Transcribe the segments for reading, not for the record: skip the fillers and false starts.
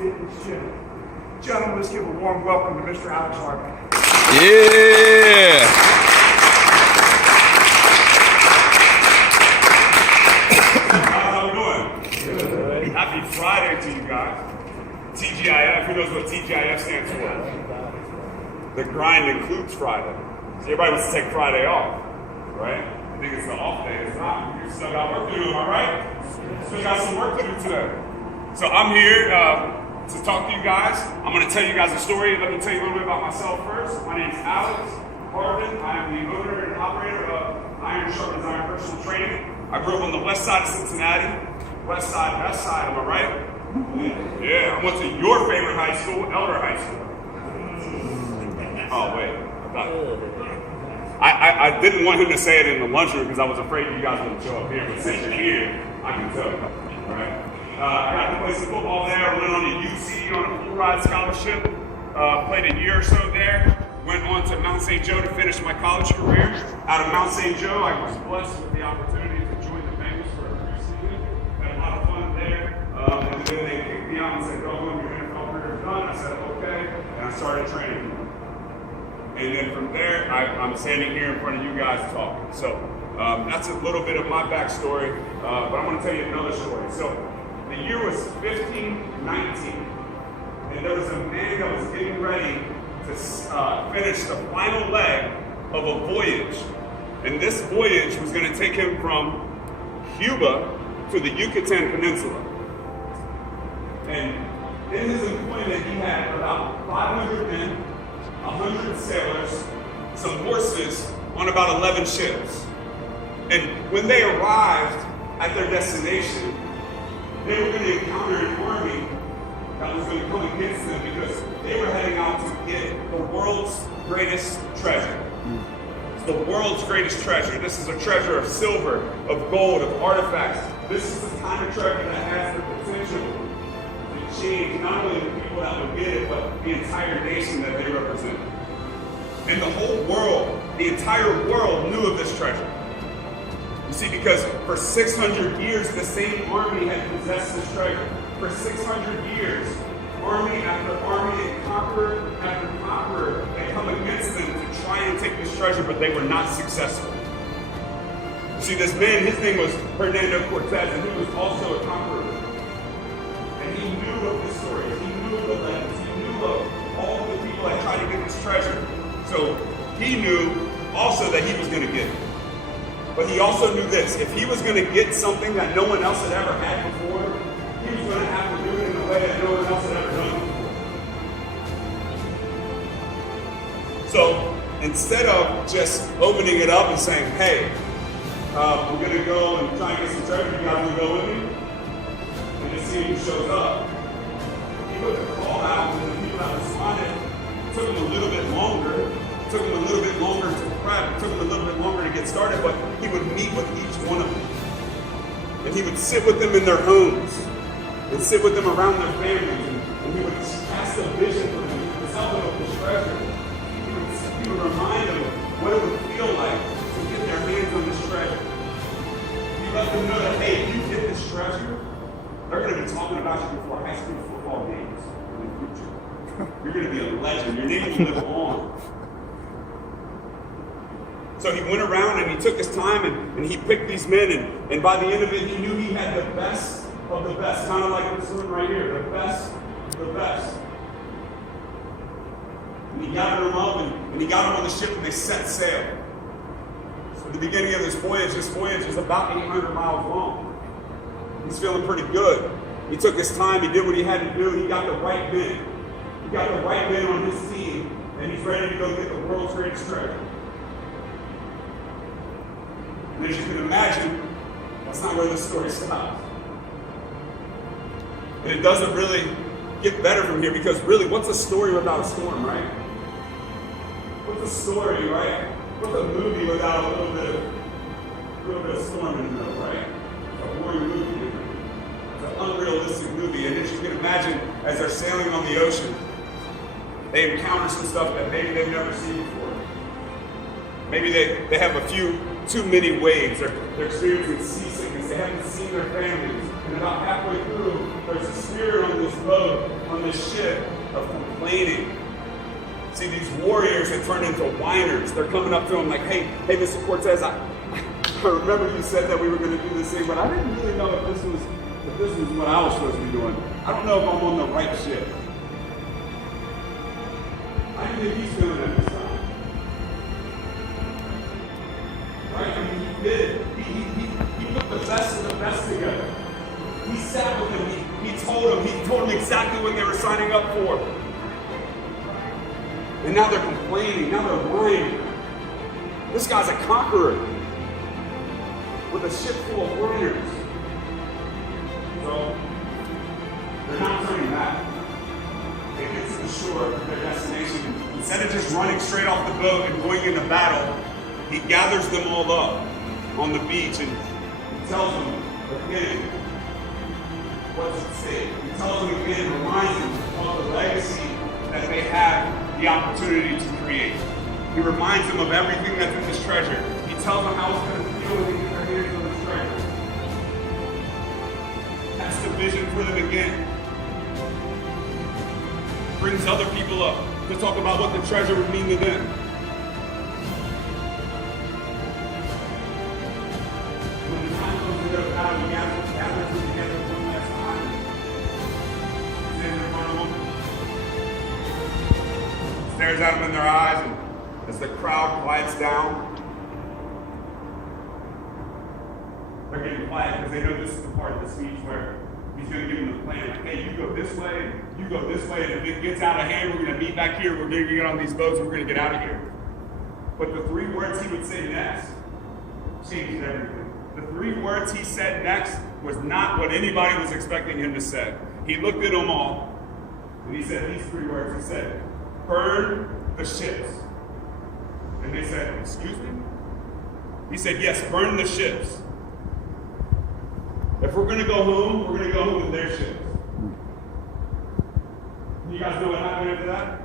Fitness Gym. Gentlemen, let's give a warm welcome to Mr. Alex Harbin. Yeah! How we doing? Good. Happy Friday to you guys. TGIF, who knows what TGIF stands for? The grind includes Friday. So everybody wants to take Friday off, right? I think it's the off day. It's not. You still got work to do, am I right? Still got some work to do today. So I'm here to talk to you guys. I'm going to tell you guys a story. Let me tell you a little bit about myself first. My name is Alex Harbin. I am the owner and operator of Iron Sharpens Iron Personal Training. I grew up on the west side of Cincinnati. West side, best side, am I right? Yeah, I went to your favorite high school, Elder High School. Oh, wait. I didn't want him to say it in the lunchroom because I was afraid you guys wouldn't show up here. But since you're here, I can tell you. Right? I got to play some football there. I went on to UC on a full ride scholarship. Played a year or so there. Went on to Mount St. Joe to finish my college career. Out of Mount St. Joe, I was blessed with the opportunity to join the Bengals for a brief season. Had a lot of fun there. And then they kicked me out and said, go home, your NFL career is done. I said, okay. And I started training. And then from there, I'm standing here in front of you guys talking. So that's a little bit of my backstory, but I'm going to tell you another story. So the year was 1519, and there was a man that was getting ready to finish the final leg of a voyage. And this voyage was going to take him from Cuba to the Yucatan Peninsula. And in his employment, he had about 500 men, 100 sailors, some horses on about 11 ships. And when they arrived at their destination, they were going to encounter an army that was going to come against them because they were heading out to get the world's greatest treasure. It's the world's greatest treasure. This is a treasure of silver, of gold, of artifacts. This is the kind of treasure that has the potential to change not only the people that would get it, but the entire nation that they represent. And the whole world, the entire world knew of this treasure. You see, because for 600 years, the same army had possessed this treasure. For 600 years, army after army and conqueror after conqueror had come against them to try and take this treasure, but they were not successful. You see, this man, his name was Hernando Cortez, and he was also a conqueror. And he knew of the stories, he knew of the legends, he knew of all the people that tried to get this treasure. So he knew also that he was going to get it. But he also knew this: if he was going to get something that no one else had ever had before, he was going to have to do it in a way that no one else had ever done before. So instead of just opening it up and saying, hey, we're going to go and try and get some treasure, you guys want to go with me? And just see who shows up. He put the call out, and the people that responded took him a little bit longer. Took him a little bit longer to prep, took him a little bit longer to get started, but he would meet with each one of them. And he would sit with them in their homes, and sit with them around their families, and he would cast a vision for them, he would tell them of the treasure. He would remind them what it would feel like to get their hands on this treasure. He let them know that, hey, if you get this treasure, they're going to be talking about you before high school football games in the future. You're going to be a legend. Your name will live on. So he went around and he took his time and he picked these men, and by the end of it, he knew he had the best of the best, kind of like this one right here, the best of the best. And he gathered them up and he got them on the ship and they set sail. So at the beginning of this voyage is about 800 miles long. He's feeling pretty good. He took his time, he did what he had to do, he got the right men. He got the right men on his team, and he's ready to go get the world's greatest treasure. And as you can imagine, that's not where the story stops. And it doesn't really get better from here, because really, what's a story without a storm, right? What's a story, right? What's a movie without a little bit of storm in the middle, right? A boring movie. It's an unrealistic movie. And as you can imagine, as they're sailing on the ocean, they encounter some stuff that maybe they've never seen before. Maybe they have a few too many waves. They're experiencing seasickness. They haven't seen their families. And about halfway through, there's a spirit on this boat, on this ship of complaining. See, these warriors had turned into whiners. They're coming up to him like, hey, Mr. Cortez, I remember you said that we were going to do this thing, but I didn't really know if this was what I was supposed to be doing. I don't know if I'm on the right ship. I didn't think he's doing that this time. Right? I mean, he did. He put the best of the best together. He sat with them. He told them exactly what they were signing up for. And now they're complaining. Now they're whining. This guy's a conqueror with a ship full of warriors. So they're not turning back. They get to the shore of their destination. Instead of just running straight off the boat and going into battle, he gathers them all up on the beach and he tells them again what's at stake. He tells them again, reminds them of the legacy that they have the opportunity to create. He reminds them of everything that's in this treasure. He tells them how it's going to feel when they get their hands on this treasure. That's the vision for them again. Brings other people up to talk about what the treasure would mean to them. When the time comes to go battle, he gathers them together one last time. Stands in front of them. Stares at them in their eyes, and as the crowd quiets down, they're getting quiet because they know this is the part of the speech where he's going to give them the plan. Like, hey, you go this way, you go this way, and if it gets out of hand, we're going to meet back here, we're going to get on these boats, we're going to get out of here. But the three words he would say next changed everything. The three words he said next was not what anybody was expecting him to say. He looked at them all, and he said these three words. He said, burn the ships. And they said, excuse me? He said, yes, burn the ships. If we're going to go home, we're going to go home with their ships. You guys know what happened after that?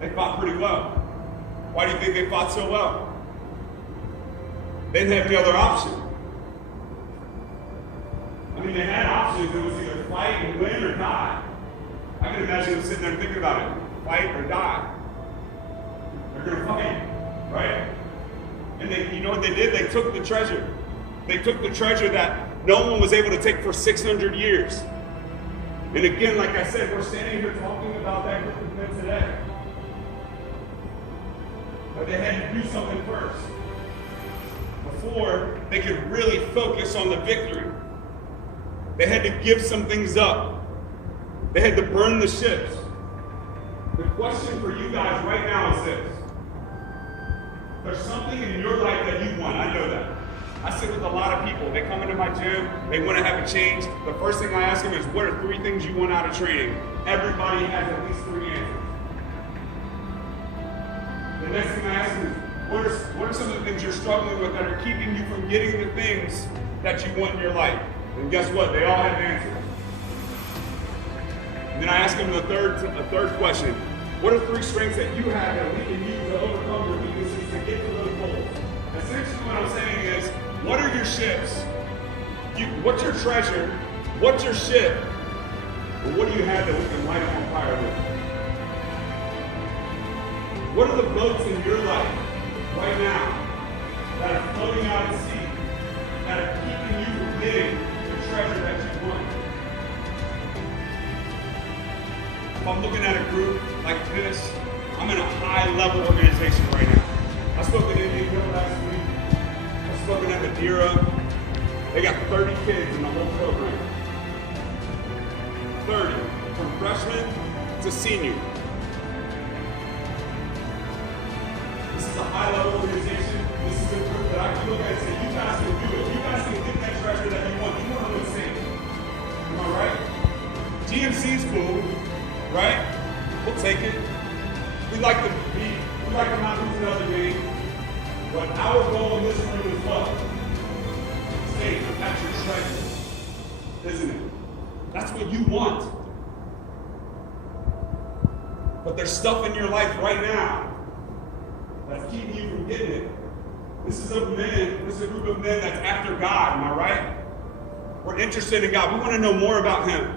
They fought pretty well. Why do you think they fought so well? They didn't have any other option. I mean, they had options. It was either fight and win or die. I can imagine them sitting there thinking about it. Fight or die. They're going to fight, right? And they, you know what they did? They took the treasure. They took the treasure that no one was able to take for 600 years. And again, like I said, we're standing here talking about that group of men today. But they had to do something first before they could really focus on the victory. They had to give some things up. They had to burn the ships. The question for you guys right now is this. There's something in your life that you want. I know that. I sit with a lot of people. They come into my gym. They want to have a change. The first thing I ask them is, what are 3 things you want out of training? Everybody has at least 3 answers. The next thing I ask them is, what are some of the things you're struggling with that are keeping you from getting the things that you want in your life? And guess what? They all have answers. And then I ask them a third question. What are 3 strengths that you have that we can use to overcome your weaknesses to get to those goals? Essentially what I'm saying is, what are your ships? What's your treasure? What's your ship? And what do you have that we can light up on fire with? What are the boats in your life right now that are floating out at sea, that are keeping you from getting the treasure that you want? If I'm looking at a group like this, I'm in a high-level organization right now. I spoke at Indian Hill last week. I spoke at Madeira. They got 30 kids in the whole program. 30, from freshman to senior. This is a high-level organization. This is a group that I can look at and say, you guys can do it. You guys can get that treasure that you want. You want to win state. Am I right? GMC's cool, right? We'll take it. We like to not lose another game. But our goal in this room is what? State, that's your treasure. Isn't it? That's what you want. But there's stuff in your life right now that's keeping you from getting it. This is a group of men that's after God, am I right? We're interested in God. We want to know more about Him.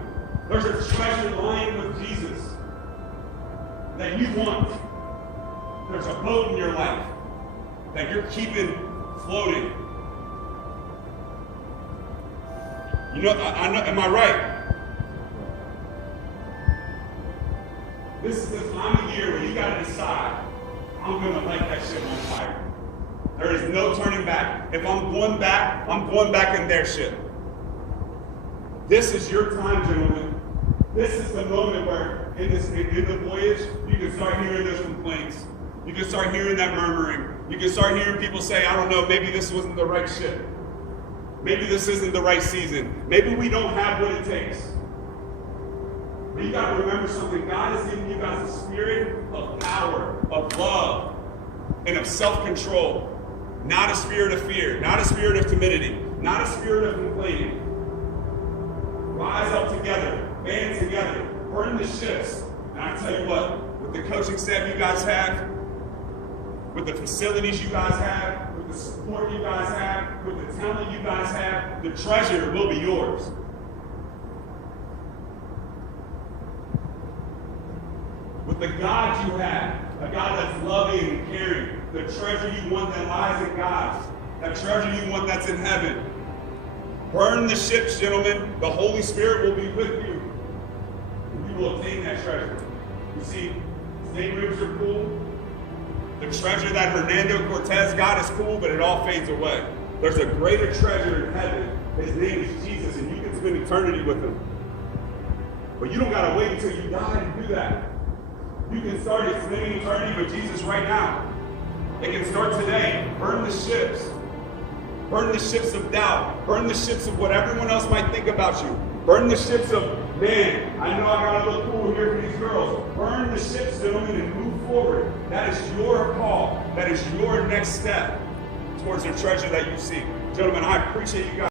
There's a treasure lying with Jesus that you want. There's a boat in your life that you're keeping floating. You know, I know, am I right? This is the time of year where you got to decide, I'm going to light that shit on fire. There is no turning back. If I'm going back in their shit. This is your time, gentlemen. This is the moment where in the voyage, you can start hearing those complaints. You can start hearing that murmuring. You can start hearing people say, I don't know, maybe this wasn't the right shit. Maybe this isn't the right season. Maybe we don't have what it takes. But you got to remember something. God has given you guys a spirit of power, of love, and of self-control. Not a spirit of fear, not a spirit of timidity, not a spirit of complaining. Rise up together, band together, burn the ships. And I tell you what, with the coaching staff you guys have, with the facilities you guys have, with the support you guys have, with the talent you guys have, the treasure will be yours. With the God you have, a God that's loving and caring, the treasure you want that lies in God, that treasure you want that's in heaven. Burn the ships, gentlemen. The Holy Spirit will be with you. And you will obtain that treasure. You see, snake ribs are cool. The treasure that Hernando Cortez got is cool, but it all fades away. There's a greater treasure in heaven. His name is Jesus, and you can spend eternity with him. But you don't got to wait until you die to do that. You can start spending eternity with Jesus right now. It can start today. Burn the ships. Burn the ships of doubt. Burn the ships of what everyone else might think about you. Burn the ships of, man, I know I gotta look cool here for these girls. Burn the ships, gentlemen, and move forward. That is your call. That is your next step towards the treasure that you seek. Gentlemen, I appreciate you guys.